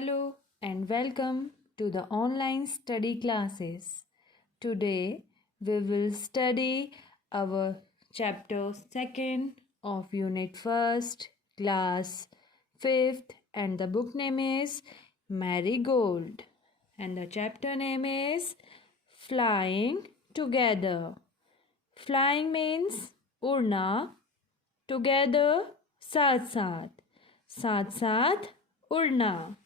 Hello and welcome to the online study classes. Today we will study our chapter 2nd of unit 1st, class 5th, and the book name is Marigold and the chapter name is Flying Together. Flying means उड़ना, together साथ साथ, साथ साथ उड़ना.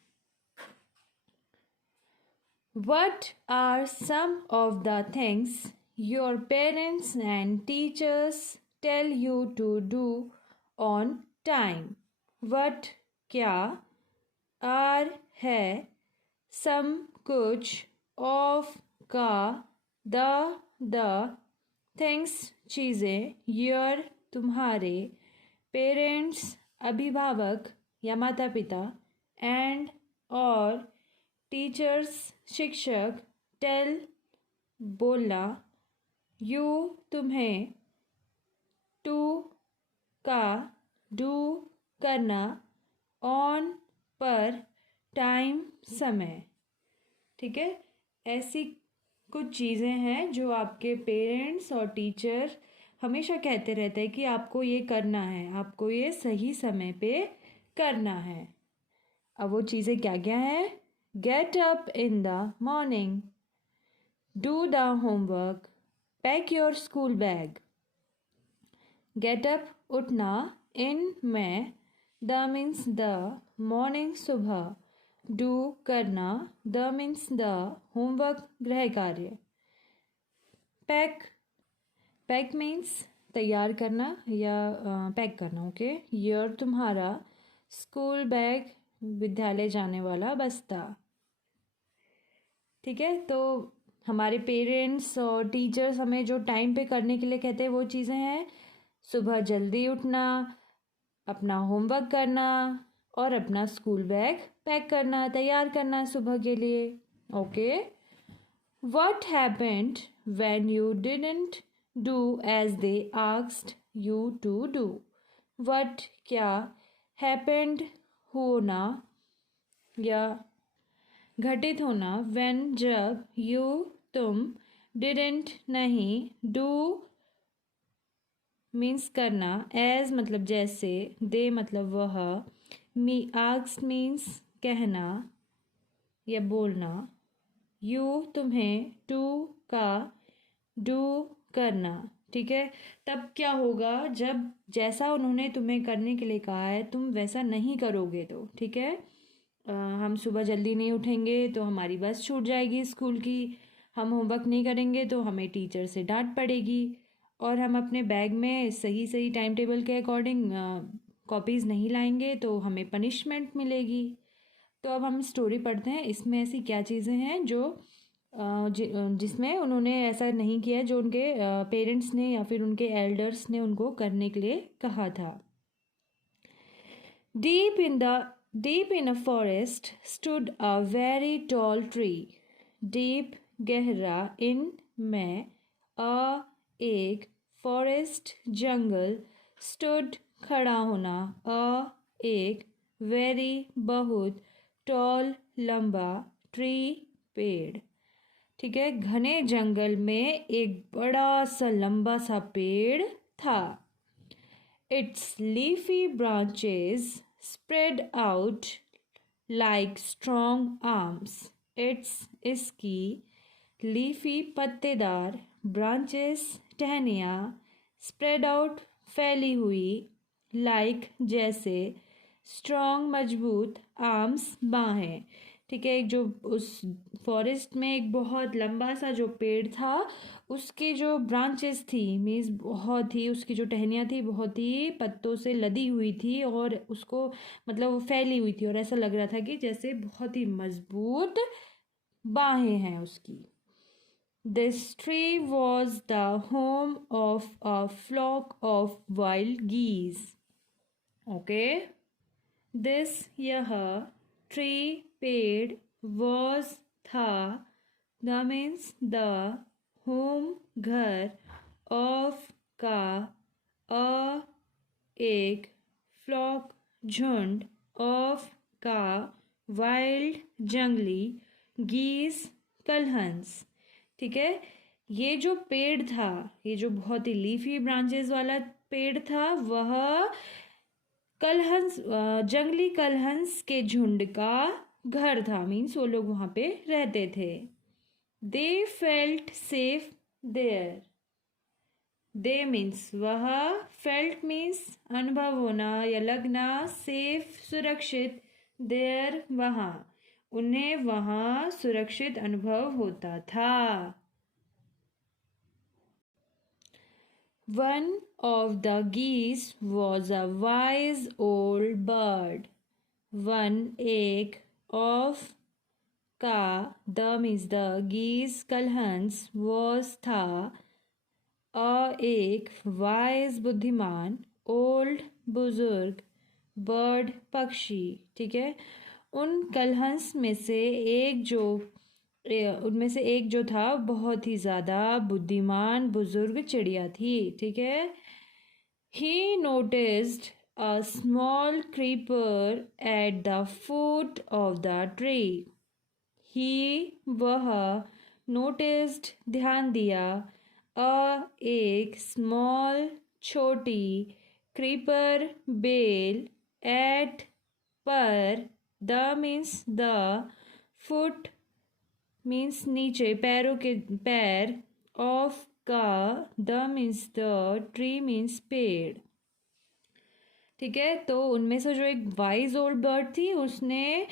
What are some of the things your parents and teachers tell you to do on time? What क्या are है some कुछ of का the things चीज़ें your तुम्हारे पेरेंट्स अभिभावक या माता पिता एंड और टीचर्स शिक्षक टेल बोलना यू तुम्हें टू का डू करना ऑन पर टाइम समय. ठीक है, ऐसी कुछ चीज़ें हैं जो आपके पेरेंट्स और टीचर हमेशा कहते रहते हैं कि आपको ये करना है, आपको ये सही समय पे करना है. अब वो चीज़ें क्या क्या हैं? Get up in the morning, do the homework, pack your school bag. Get up उठना, इन में, द मीन्स द, मॉर्निंग सुबह, डू करना, द मीन्स द, होमवर्क गृह कार्य. पैक, पैक मीन्स तैयार करना या पैक करना. ओके, योर तुम्हारा, स्कूल बैग विद्यालय जाने वाला बस्ता. ठीक है, तो हमारे पेरेंट्स और टीचर्स हमें जो टाइम पे करने के लिए कहते हैं वो चीज़ें हैं सुबह जल्दी उठना, अपना होमवर्क करना और अपना स्कूल बैग पैक करना, तैयार करना सुबह के लिए. Okay, what happened when you didn't do as they asked you to do. What क्या happened होना या घटित होना when जब you तुम didn't नहीं do means करना as मतलब जैसे they मतलब वह me asked means कहना या बोलना you तुम्हें to का do करना. ठीक है, तब क्या होगा जब जैसा उन्होंने तुम्हें करने के लिए कहा है तुम वैसा नहीं करोगे तो. ठीक है, हम सुबह जल्दी नहीं उठेंगे तो हमारी बस छूट जाएगी स्कूल की, हम होमवर्क नहीं करेंगे तो हमें टीचर से डांट पड़ेगी, और हम अपने बैग में सही सही टाइम टेबल के अकॉर्डिंग कॉपीज़ नहीं लाएंगे तो हमें पनिशमेंट मिलेगी. तो अब हम स्टोरी पढ़ते हैं, इसमें ऐसी क्या चीज़ें हैं जो जिसमें उन्होंने ऐसा नहीं किया जो उनके पेरेंट्स ने या फिर उनके एल्डर्स ने उनको करने के लिए कहा था. Deep in a forest stood a very tall tree. Deep गहरा, इन में, अ एक, फॉरेस्ट जंगल, स्टूड खड़ा होना, अ एक, वेरी बहुत, टॉल लंबा, ट्री पेड़. ठीक है, घने जंगल में एक बड़ा सा लंबा सा पेड़ था. It's leafy branches spread out like strong arms. It's इसकी, लीफी पत्तेदार, ब्रांचेस टहनियाँ, स्प्रेड आउट फैली हुई, लाइक जैसे, स्ट्रॉन्ग मजबूत, आर्म्स बाहें. ठीक है, एक जो उस फॉरेस्ट में एक बहुत लंबा सा जो पेड़ था उसके जो ब्रांचेस थी मीन्स बहुत ही, उसकी जो टहनियाँ थी बहुत ही पत्तों से लदी हुई थी और उसको मतलब वो फैली हुई थी और ऐसा लग रहा था कि जैसे बहुत ही मजबूत बाहें हैं उसकी. This tree was the home of a flock of wild geese. Okay, this यह, ट्री पेड़, वॉज था, द मीन्स द, होम घर, ऑफ का, अ एक, फ्लॉक झुंड, ऑफ का, वाइल्ड जंगली, गीस कलहंस। ठीक है, ये जो पेड़ था, ये जो बहुत ही लीफी ब्रांचेस वाला पेड़ था, वह कलहंस जंगली कलहंस के झुंड का घर था। मीन्स वो लोग वहाँ पे रहते थे। They felt safe there. They means वह, फेल्ट मीन्स अनुभव होना या लगना, सेफ सुरक्षित, देयर वहाँ, उन्हें वहाँ सुरक्षित अनुभव होता था। One of the geese was a wise old bird. One एक of का, the means the geese कलहंस, was था, a एक wise बुद्धिमान, old बुजुर्ग, bird पक्षी। ठीक है, उन कलहंस में से एक जो उनमें से एक जो था बहुत ही ज़्यादा बुद्धिमान बुजुर्ग चिड़िया थी। ठीक है, he noticed a small creeper at the foot of the tree. He वह, नोटिस्ड ध्यान दिया, अ एक स्मॉल छोटी, क्रीपर बेल, एट पर, the means the, foot means नीचे, पैरों के पैर, ऑफ का, the means the, tree means पेड़। ठीक है, तो उनमें से जो एक वाइज ओल्ड बर्ड थी, उसने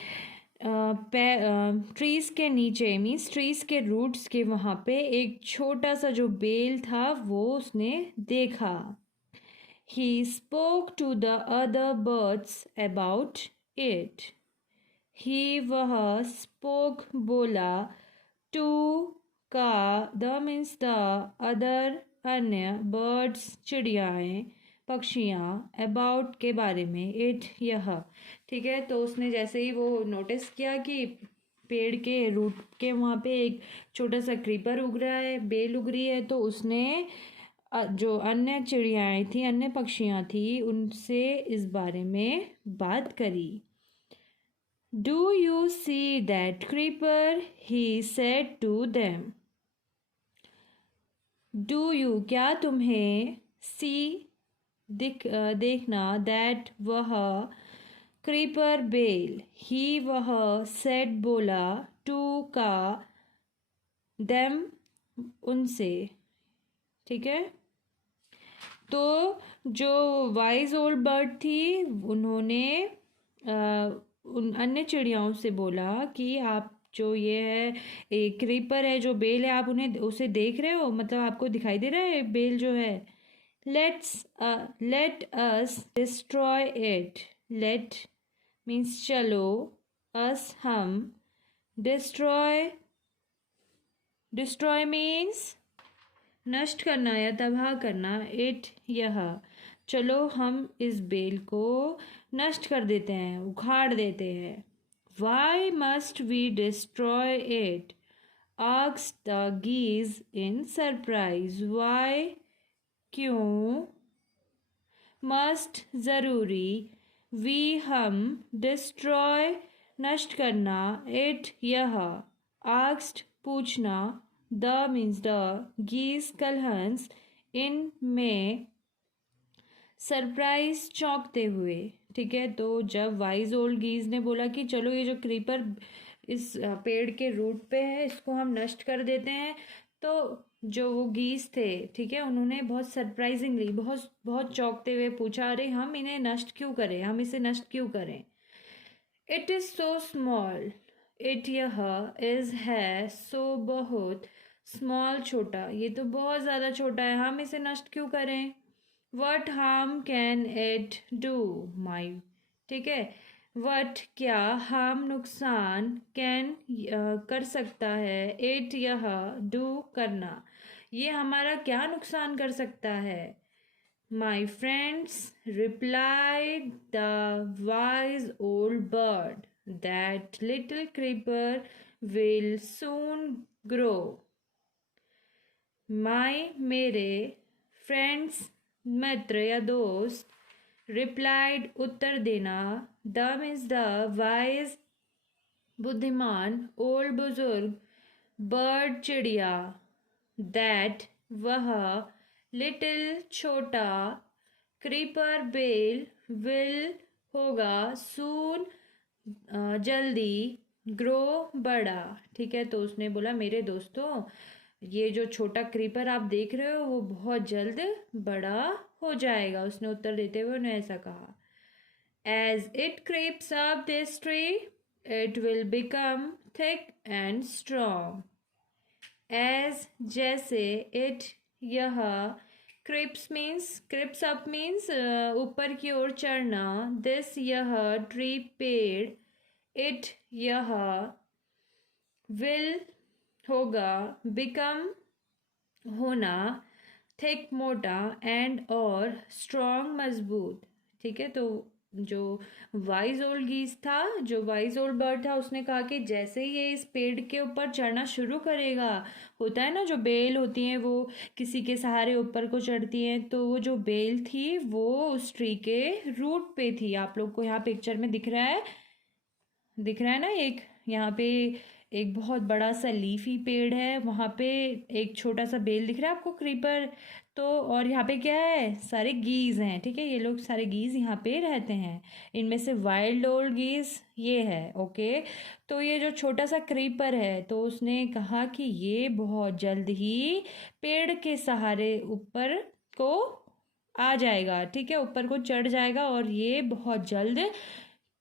ट्रीज के नीचे मीन्स ट्रीज के रूट्स के वहाँ पे एक छोटा सा जो बेल था वो उसने देखा। He spoke to the other birds about it. He वह, स्पोक बोला, टू का, द मीन्स द, अदर अन्य, बर्ड्स चिड़ियाएँ पक्षियाँ, अबाउट के बारे में, इट यह। ठीक है, तो उसने जैसे ही वो नोटिस किया कि पेड़ के रूट के वहाँ पे एक छोटा सा क्रीपर उग रहा है, बेल उग रही है, तो उसने जो अन्य चिड़ियाएँ थी, अन्य पक्षियाँ थी, उनसे इस बारे में बात करी। Do you see that creeper? He said to them. Do you, क्या तुम्हें, see देखना, that वह, क्रीपर बेल, ही वह, said बोला, to का, them उनसे। ठीक है, तो जो वाइज ओल्ड बर्ड थी उन्होंने उन अन्य चिड़ियाओं से बोला कि आप जो ये है एक क्रीपर है, जो बेल है, आप उसे देख रहे हो, मतलब आपको दिखाई दे रहा है बेल जो है। Let us destroy it. Let means चलो, अस हम, डिस्ट्रॉय, डिस्ट्रॉय मीन्स नष्ट करना या तबाह करना, इट यह, चलो हम इस बेल को नष्ट कर देते हैं, उखाड़ देते हैं। Why must we destroy it? Asked the geese in surprise. Why क्यों, मस्ट जरूरी, वी हम, डिस्ट्रॉय नष्ट करना, इट यह, आस्क्ड पूछना, द मीन्स द, गीज कलहंस, इन में, सरप्राइज चौंकते हुए। ठीक है, तो जब वाइज ओल्ड गीज ने बोला कि चलो ये जो क्रीपर इस पेड़ के रूट पे है इसको हम नष्ट कर देते हैं, तो जो वो गीज थे, ठीक है, उन्होंने बहुत सरप्राइजिंगली, बहुत बहुत चौंकते हुए पूछा, अरे हम इन्हें नष्ट क्यों करें, हम इसे नष्ट क्यों करें? It is so small. It यह, इज़ है, सो बहुत, स्मॉल छोटा, ये तो बहुत ज़्यादा छोटा है, हम इसे नष्ट क्यों करें? What harm can it do my. ठीक है, वट क्या, हार्म नुकसान, कैन कर सकता है, इट यह, डू करना, ये हमारा क्या नुकसान कर सकता है? My friends, replied the wise old bird, that little creeper will soon grow. My मेरे, फ्रेंड्स मित्र या दोस्त, रिप्लाइड उत्तर देना, द मीन्स द, वाइज बुद्धिमान, ओल्ड बुजुर्ग, बर्ड चिड़िया, दैट वह, लिटिल छोटा, क्रीपर बेल विल होगा, सून जल्दी, ग्रो बड़ा। ठीक है, तो उसने बोला मेरे दोस्तों ये जो छोटा क्रीपर आप देख रहे हो वो बहुत जल्द बड़ा हो जाएगा। उसने उत्तर देते हुए उन्हें ऐसा कहा। As it creeps up this tree, it will become thick and strong. As जैसे, it यह, creeps up means ऊपर की ओर चढ़ना, this यह, tree पेड़, it यह, will होगा, become होना, थिक मोटा, एंड और स्ट्रॉन्ग मजबूत। ठीक है, तो जो वाइज ओल्ड गीस था, जो वाइज ओल्ड बर्ड था, उसने कहा कि जैसे ही ये इस पेड़ के ऊपर चढ़ना शुरू करेगा, होता है ना जो बेल होती हैं वो किसी के सहारे ऊपर को चढ़ती हैं, तो वो जो बेल थी वो उस ट्री के रूट पे थी। आप लोग को यहाँ पिक्चर में दिख रहा है ना, एक यहाँ पे एक बहुत बड़ा सा लीफी पेड़ है, वहाँ पे एक छोटा सा बेल दिख रहा है आपको, क्रीपर। तो और यहाँ पे क्या है, सारे गीज हैं। ठीक है, ये लोग सारे गीज यहाँ पे रहते हैं। इनमें से वाइल्ड ओल्ड गीज ये है। ओके, तो ये जो छोटा सा क्रीपर है, तो उसने कहा कि ये बहुत जल्द ही पेड़ के सहारे ऊपर को आ जाएगा। ठीक है, ऊपर को चढ़ जाएगा और ये बहुत जल्द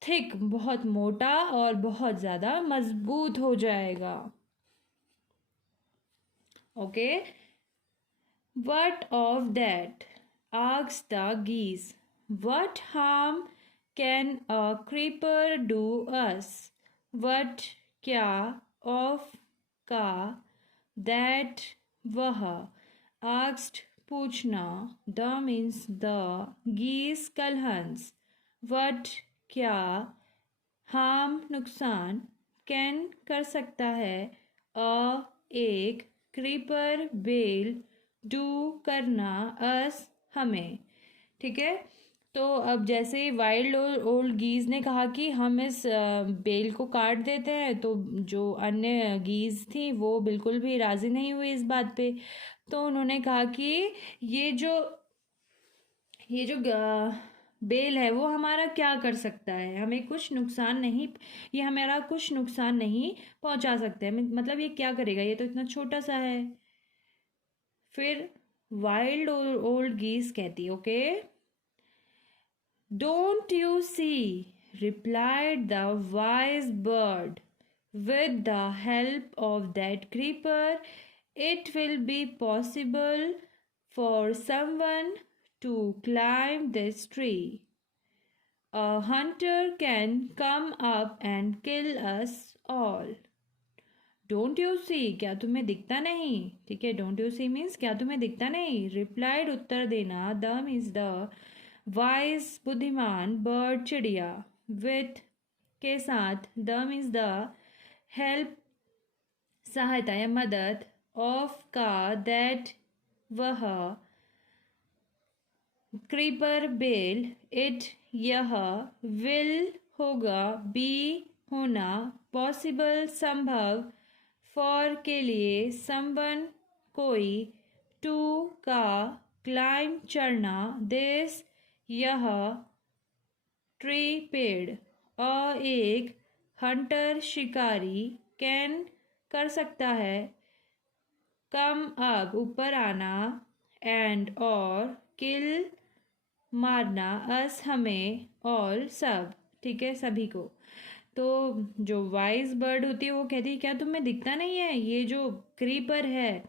थिक, बहुत मोटा और बहुत ज़्यादा मजबूत हो जाएगा। Okay, what of that, asked the geese, what harm can a creeper do us? What क्या, of का, that वह, asked पूछना, the means the, geese कलहंस, what क्या, हार्म नुकसान, कैन कर सकता है, अ एक, क्रीपर बेल, डू करना, अस हमें। ठीक है, तो अब जैसे वाइल्ड ओल्ड गीज ने कहा कि हम इस बेल को काट देते हैं, तो जो अन्य गीज थी वो बिल्कुल भी राजी नहीं हुई इस बात पे। तो उन्होंने कहा कि ये जो बेल है वो हमारा क्या कर सकता है, हमें कुछ नुकसान नहीं, ये हमारा कुछ नुकसान नहीं पहुंचा सकते हैं। मतलब ये क्या करेगा, ये तो इतना छोटा सा है। फिर वाइल्ड ओल्ड गीस कहती, okay, don't you see, replied the wise bird, with the help of that creeper it will be possible for someone to climb this tree. A hunter can come up and kill us all. Don't you see, क्या तुम्हें दिखता नहीं। ठीक है, don't you C means क्या तुम्हें दिखता नहीं। रिप्लाइड उत्तर देना, द मीन्स द, वाइज बुद्धिमान, बर्ड चिड़िया, विथ के साथ, द मीन्स द, हेल्प सहायता या मदद, ऑफ का, दैट वह, क्रीपर बेल, इट यह, विल होगा, बी होना, पॉसिबल संभव, फॉर के लिए, समवन कोई, टू का, क्लाइम चढ़ना, दिस यह, ट्री पेड़, अ एक, हंटर शिकारी, कैन कर सकता है, कम अब ऊपर आना, एंड और, किल मारना, अस हमें, ऑल सब। ठीक है, सभी को। तो जो वाइज बर्ड होती है वो कहती है क्या तुम्हें दिखता नहीं है, ये जो क्रीपर है,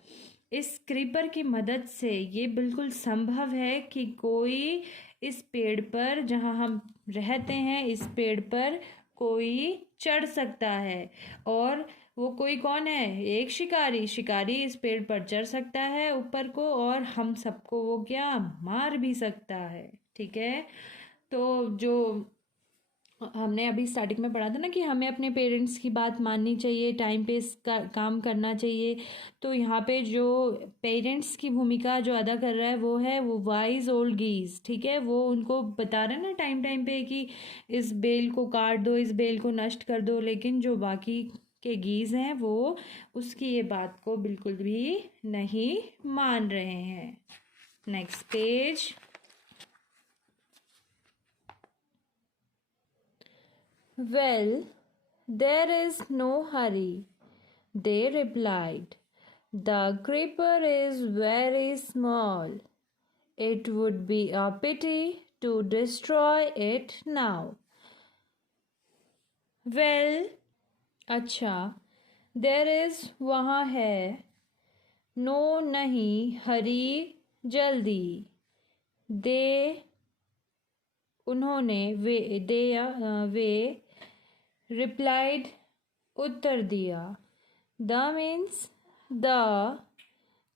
इस क्रीपर की मदद से ये बिल्कुल संभव है कि कोई इस पेड़ पर, जहाँ हम रहते हैं, इस पेड़ पर कोई चढ़ सकता है। और वो कोई कौन है, एक शिकारी इस पेड़ पर चढ़ सकता है ऊपर को, और हम सबको वो क्या मार भी सकता है। ठीक है, तो जो हमने अभी स्टार्टिंग में पढ़ा था ना कि हमें अपने पेरेंट्स की बात माननी चाहिए, टाइम पे काम करना चाहिए। तो यहाँ पे जो पेरेंट्स की भूमिका जो अदा कर रहा है वो वाइज ओल्ड गीज, ठीक है। वो उनको बता रहे हैं ना टाइम टाइम पे कि इस बेल को काट दो, इस बेल को नष्ट कर दो, लेकिन जो बाकी के गीज हैं वो उसकी ये बात को बिल्कुल भी नहीं मान रहे हैं। Next page. Well, there is no hurry, they replied. The creeper is very small. It would be a pity to destroy it now. Well, अच्छा, there is वहाँ है, no नहीं, hurry जल्दी, they उन्होंने, वे replied उत्तर दिया। द मीन्स द,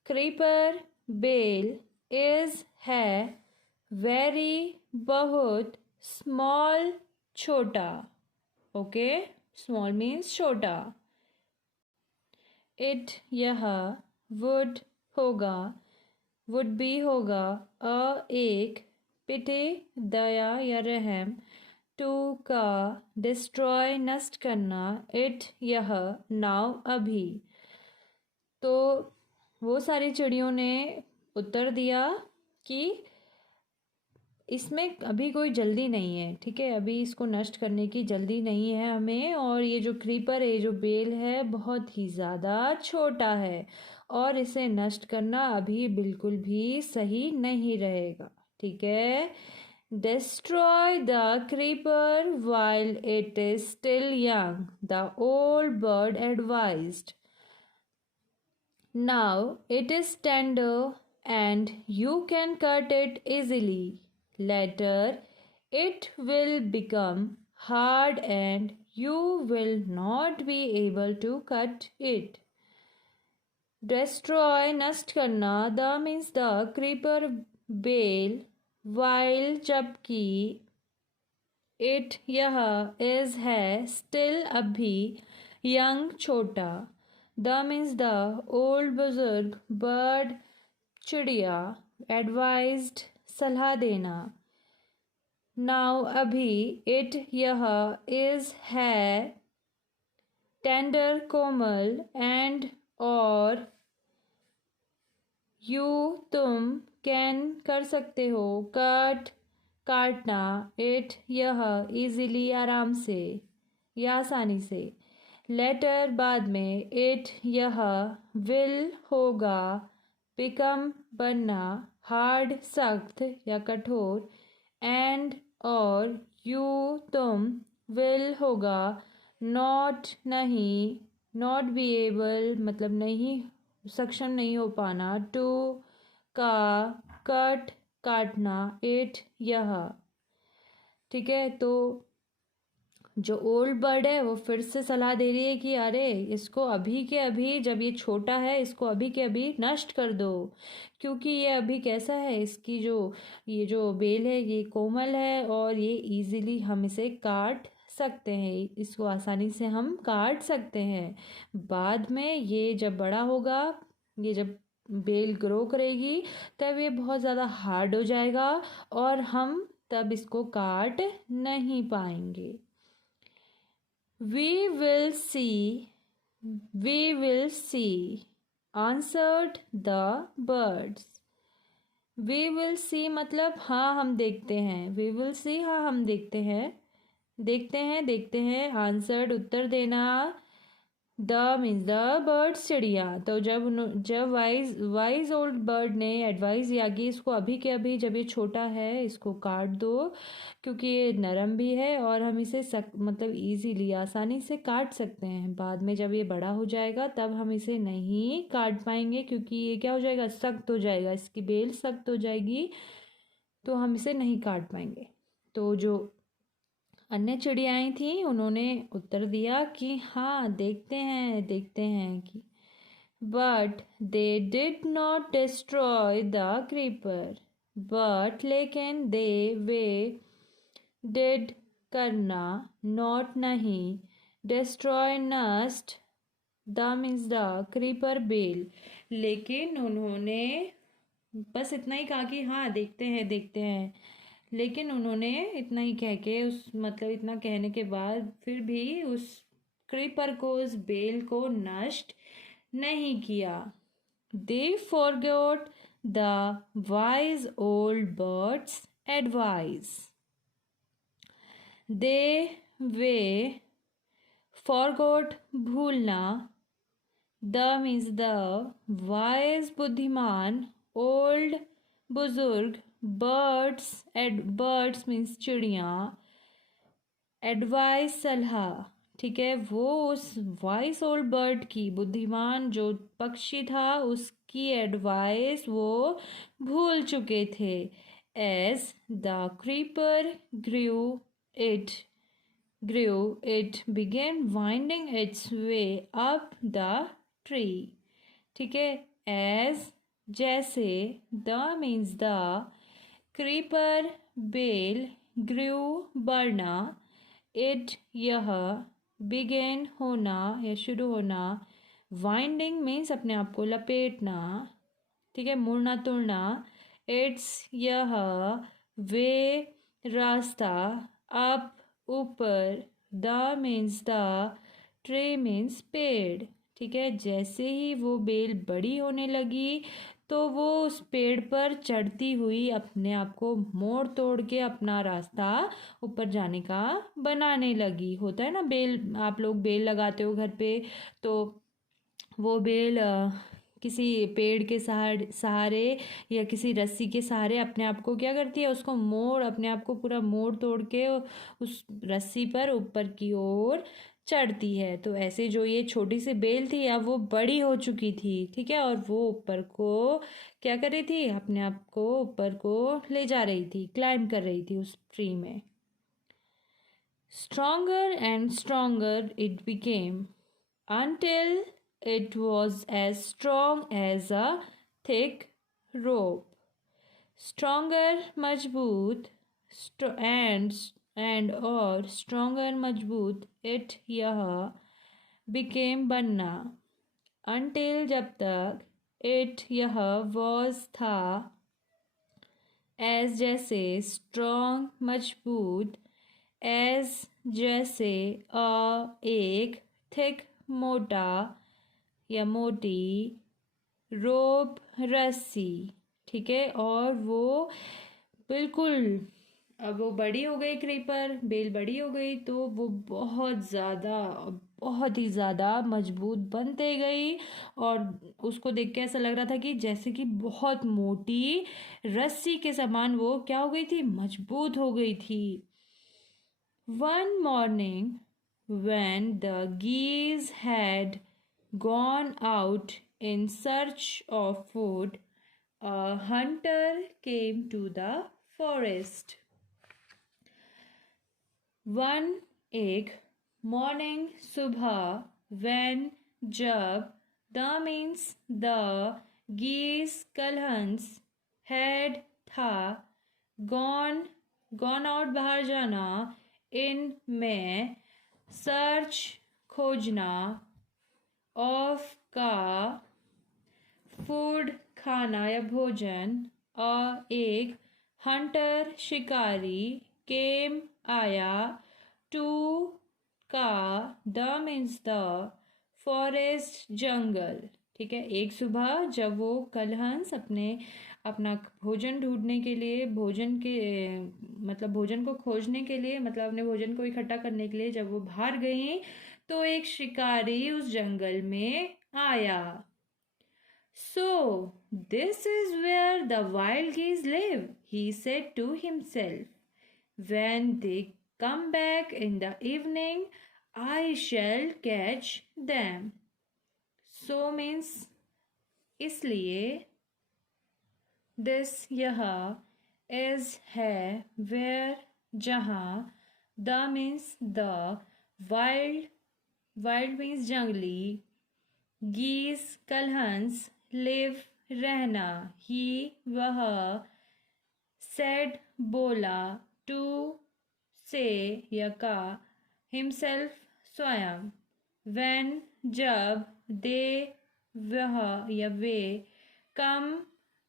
क्रीपर बेल, is है, वेरी बहुत, स्मॉल छोटा, ओके, स्मॉल मीन्स छोटा। इट यह, वुड होगा, वुड बी होगा, अ एक, पिटे दया या रहम, टू का, डिस्ट्रॉय नष्ट करना, इट यह, नाउ अभी। तो वो सारी चिड़ियों ने उत्तर दिया कि इसमें अभी कोई जल्दी नहीं है, ठीक है, अभी इसको नष्ट करने की जल्दी नहीं है हमें, और ये जो क्रीपर है, जो बेल है, बहुत ही ज़्यादा छोटा है और इसे नष्ट करना अभी बिल्कुल भी सही नहीं रहेगा, ठीक है। Destroy the creeper while it is still young, the old bird advised. Now it is tender and you can cut it easily. Later, it will become hard and you will not be able to cut it. Destroy नष्ट करना, the means the creeper bale, while जबकि, it यह, is है, still अभी, young छोटा, the means the old बुजुर्ग, bird चिड़िया, advised सलाह देना, नाउ अभी, इट यह, इज है, टेंडर कोमल, एंड और, यू तुम, कैन कर सकते हो, कट काटना, इट यह, इजीली आराम से या आसानी से, लेटर बाद में, इट यह, विल होगा, बिकम बनना, हार्ड सख्त या कठोर, एंड और, यू तुम, विल होगा, नॉट नहीं, नॉट बी एबल मतलब नहीं, सक्षम नहीं हो पाना, टू का, कट काटना, इट यह, ठीक है। तो जो ओल्ड बर्ड है वो फिर से सलाह दे रही है कि अरे इसको अभी के अभी, जब ये छोटा है, इसको अभी के अभी नष्ट कर दो, क्योंकि ये अभी कैसा है, इसकी जो ये जो बेल है ये कोमल है और ये इजीली हम इसे काट सकते हैं, इसको आसानी से हम काट सकते हैं। बाद में ये जब बड़ा होगा, ये जब बेल ग्रो करेगी, तब ये बहुत ज़्यादा हार्ड हो जाएगा और हम तब इसको काट नहीं पाएंगे। We will see, answered the birds. We will see मतलब हाँ हम देखते हैं, we will see हाँ हम देखते हैं, answered उत्तर देना, द मीन्स द बर्ड्स चिड़िया। तो जब वाइज ओल्ड बर्ड ने एडवाइस दिया कि इसको अभी के अभी, जब ये छोटा है, इसको काट दो, क्योंकि ये नरम भी है और हम इसे मतलब इजीली आसानी से काट सकते हैं। बाद में जब ये बड़ा हो जाएगा तब हम इसे नहीं काट पाएंगे, क्योंकि ये क्या हो जाएगा, सख्त हो जाएगा, इसकी बेल सख्त हो जाएगी, तो हम इसे नहीं काट पाएंगे। तो जो अन्य चिड़ियाएँ थीं उन्होंने उत्तर दिया कि हाँ देखते हैं कि, but they did not destroy the creeper, but लेकिन वे डिड करना, नॉट नहीं, डिस्ट्रॉय नष्ट, द मीन्स द क्रीपर बेल। लेकिन उन्होंने बस इतना ही कहा कि हाँ देखते हैं। लेकिन उन्होंने इतना ही कह के उस मतलब इतना कहने के बाद फिर भी उस क्रीपर को, उस बेल को नष्ट नहीं किया। They forgot the wise old bird's advice. They वे फॉरगॉट भूलना, द मीन्स द वाइज बुद्धिमान, ओल्ड बुजुर्ग, बर्ड्स मीन्स चिड़िया, एडवाइस सलाह। ठीक है, वो उस वाइस ओल्ड बर्ड की, बुद्धिमान जो पक्षी था उसकी एडवाइस वो भूल चुके थे। As the creeper it it began winding its way up the tree। ठीक है, as जैसे, the means the, creeper बेल, grew बढ़ना, it यह, began होना या शुरू होना, winding means अपने आप को लपेटना, ठीक है, मुड़ना तोड़ना, इट्स यह, वे रास्ता, अप ऊपर, the means the, tree means पेड़। ठीक है, जैसे ही वो बेल बड़ी होने लगी तो वो उस पेड़ पर चढ़ती हुई अपने आप को मोड़ तोड़ के अपना रास्ता ऊपर जाने का बनाने लगी। होता है ना बेल, आप लोग बेल लगाते हो घर पे, तो वो बेल किसी पेड़ के सहारे या किसी रस्सी के सहारे अपने आप को क्या करती है, उसको अपने आप को पूरा मोड़ तोड़ के उस रस्सी पर ऊपर की ओर चढ़ती है। तो ऐसे जो ये छोटी सी बेल थी अब वो बड़ी हो चुकी थी, ठीक है, और वो ऊपर को क्या कर रही थी, अपने आप को ऊपर को ले जा रही थी, क्लाइंब कर रही थी उस ट्री में। Stronger and stronger it became until it was as strong as a thick rope। Stronger मजबूत, and और stronger मजबूत, it यह, became बनना, until जब तक, it यह, was था, as जैसे, strong मजबूत, as जैसे, एक, thick मोटा या मोटी, रोप रस्सी। ठीक है, और वो बिल्कुल, अब वो बड़ी हो गई, क्रीपर बेल बड़ी हो गई तो वो बहुत ही ज़्यादा मजबूत बनते गई। और उसको देख के ऐसा लग रहा था कि जैसे कि बहुत मोटी रस्सी के समान वो क्या हो गई थी, मजबूत हो गई थी। One morning when the geese had gone out in search of food, a hunter came to the forest। One एक, morning सुबह, when जब, the means the, geese कलहंस, had था, gone out बाहर जाना, in में, सर्च खोजना, ऑफ का, food खाना या भोजन, एक, हंटर शिकारी, केम आया, टू का, द मीन्स द, फॉरेस्ट जंगल। ठीक है, एक सुबह जब वो कलहंस अपना भोजन ढूंढने के लिए, भोजन को खोजने के लिए, मतलब अपने भोजन को इकट्ठा करने के लिए जब वो बाहर गई तो एक शिकारी उस जंगल में आया। So this is where the wild geese live, he said to himself. When they come back in the evening I shall catch them. So means इसलिए, दिस यह, इज है, वेयर जहाँ, the means the, wild means जंगली, geese कलहंस, live रहना, ही वह, said बोला, to से या का, हिमसेल्फ स्वयं, when जब, दे वह या वे, कम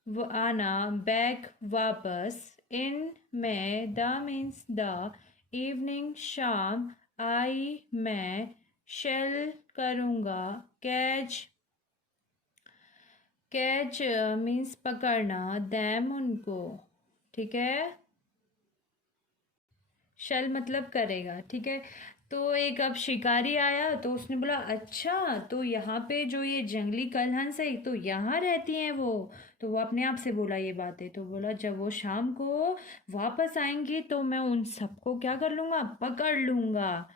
वो आना, बैक वापस, इन में, द मीन्स द, इवनिंग शाम, आई मैं, शेल करूँगा, कैच कैच मीन्स पकड़ना, दैम उनको, ठीक है। शल मतलब करेगा, ठीक है। तो एक अब शिकारी आया तो उसने बोला अच्छा, तो यहाँ पे जो ये जंगली कलहंस है तो यहाँ रहती हैं वो। तो वो अपने आप से बोला ये बातें, तो बोला जब वो शाम को वापस आएंगी तो मैं उन सबको क्या कर लूँगा, पकड़ लूँगा।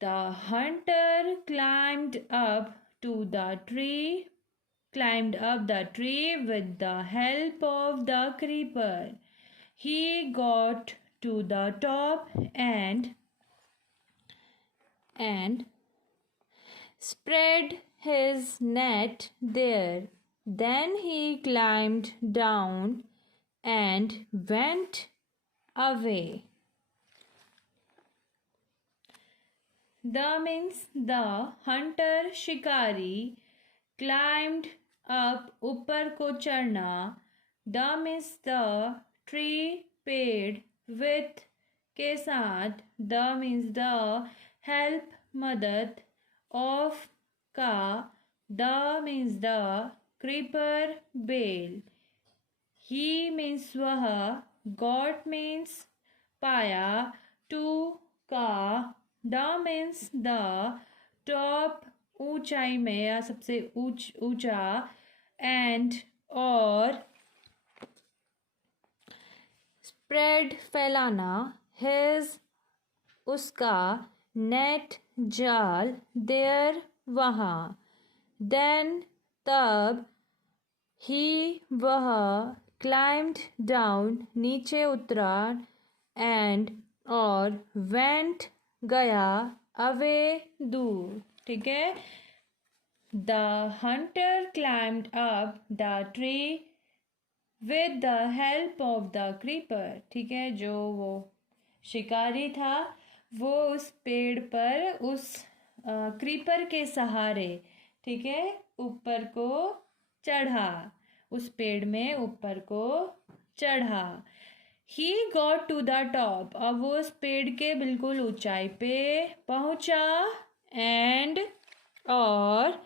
The hunter climbed up to the tree, climbed up the tree with the help of the creeper. He got to the top and spread his net there. Then he climbed down and went away. The means the hunter, शिकारी, climbed up, ऊपर को चढ़ना, the means the, tree पेड़, with के साथ, the means the, help मदद, of का, the means the, creeper बेल, ही मीन्स वह, गॉट मीन्स पाया, टू का, द मीन्स द, टॉप ऊंचाई में या सबसे ऊंचा, एंड और, स्प्रेड फैलाना, हिज उसका, नेट जाल, देयर वहाँ, देन तब, ही वह, क्लाइम्ड डाउन नीचे उतरा, एंड और, वेंट गया, अवे दूर, ठीक है। The hunter climbed up the tree with the help of the creeper, ठीक है। जो वो शिकारी था वो उस पेड़ पर उस क्रीपर के सहारे, ठीक है, ऊपर को चढ़ा, उस पेड़ में ऊपर को चढ़ा। He got to the top, अब वो उस पेड़ के बिल्कुल ऊंचाई पे पहुंचा, एंड और,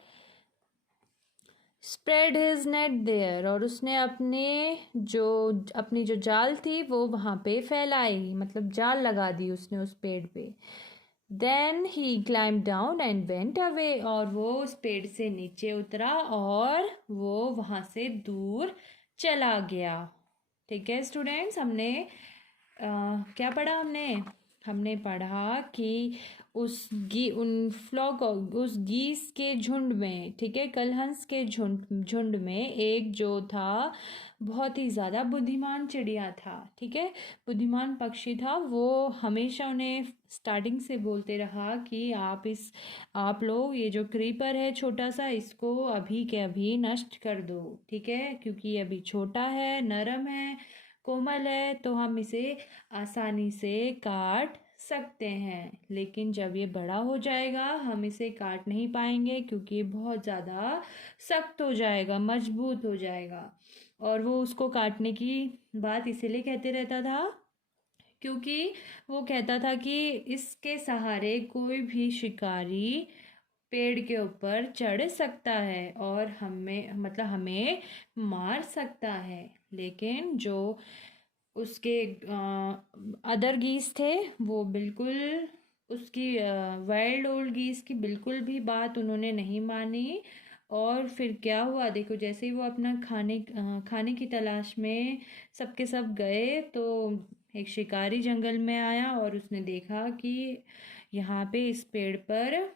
स्प्रेड हिज नेट देयर, और उसने अपनी जो जाल थी वो वहाँ पे फैलाई, मतलब जाल लगा दी उसने उस पेड़ पे। Then he climb down and went away, और वो उस पेड़ से नीचे उतरा और वो वहाँ से दूर चला गया, ठीक है। स्टूडेंट्स, हमने क्या पढ़ा, हमने पढ़ा कि उस गीस के झुंड में, ठीक है, कलहंस के झुंड में एक जो था बहुत ही ज़्यादा बुद्धिमान चिड़िया था, ठीक है, बुद्धिमान पक्षी था। वो हमेशा उन्हें स्टार्टिंग से बोलते रहा कि आप लोग ये जो क्रीपर है छोटा सा, इसको अभी के अभी नष्ट कर दो, ठीक है, क्योंकि ये अभी छोटा है, नरम है, कोमल है, तो हम इसे आसानी से काट सकते हैं। लेकिन जब ये बड़ा हो जाएगा हम इसे काट नहीं पाएंगे, क्योंकि ये बहुत ज़्यादा सख्त हो जाएगा, मजबूत हो जाएगा। और वो उसको काटने की बात इसीलिए कहते रहता था क्योंकि वो कहता था कि इसके सहारे कोई भी शिकारी पेड़ के ऊपर चढ़ सकता है और हमें मार सकता है। लेकिन जो उसके अदर गीस थे वो बिल्कुल उसकी वाइल्ड ओल्ड गीस की बिल्कुल भी बात उन्होंने नहीं मानी। और फिर क्या हुआ, देखो, जैसे ही वो अपना खाने की तलाश में सबके सब गए तो एक शिकारी जंगल में आया और उसने देखा कि यहाँ पे इस पेड़ पर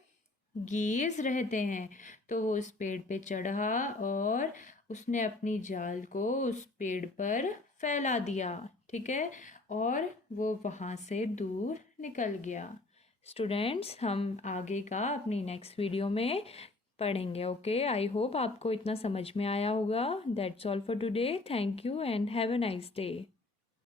गीज रहते हैं। तो वो उस पेड़ पे चढ़ा और उसने अपनी जाल को उस पेड़ पर फैला दिया, ठीक है, और वो वहाँ से दूर निकल गया। स्टूडेंट्स, हम आगे का अपनी नेक्स्ट वीडियो में पढ़ेंगे। ओके, आई होप आपको इतना समझ में आया होगा। That's all for today. Thank you and have a nice day.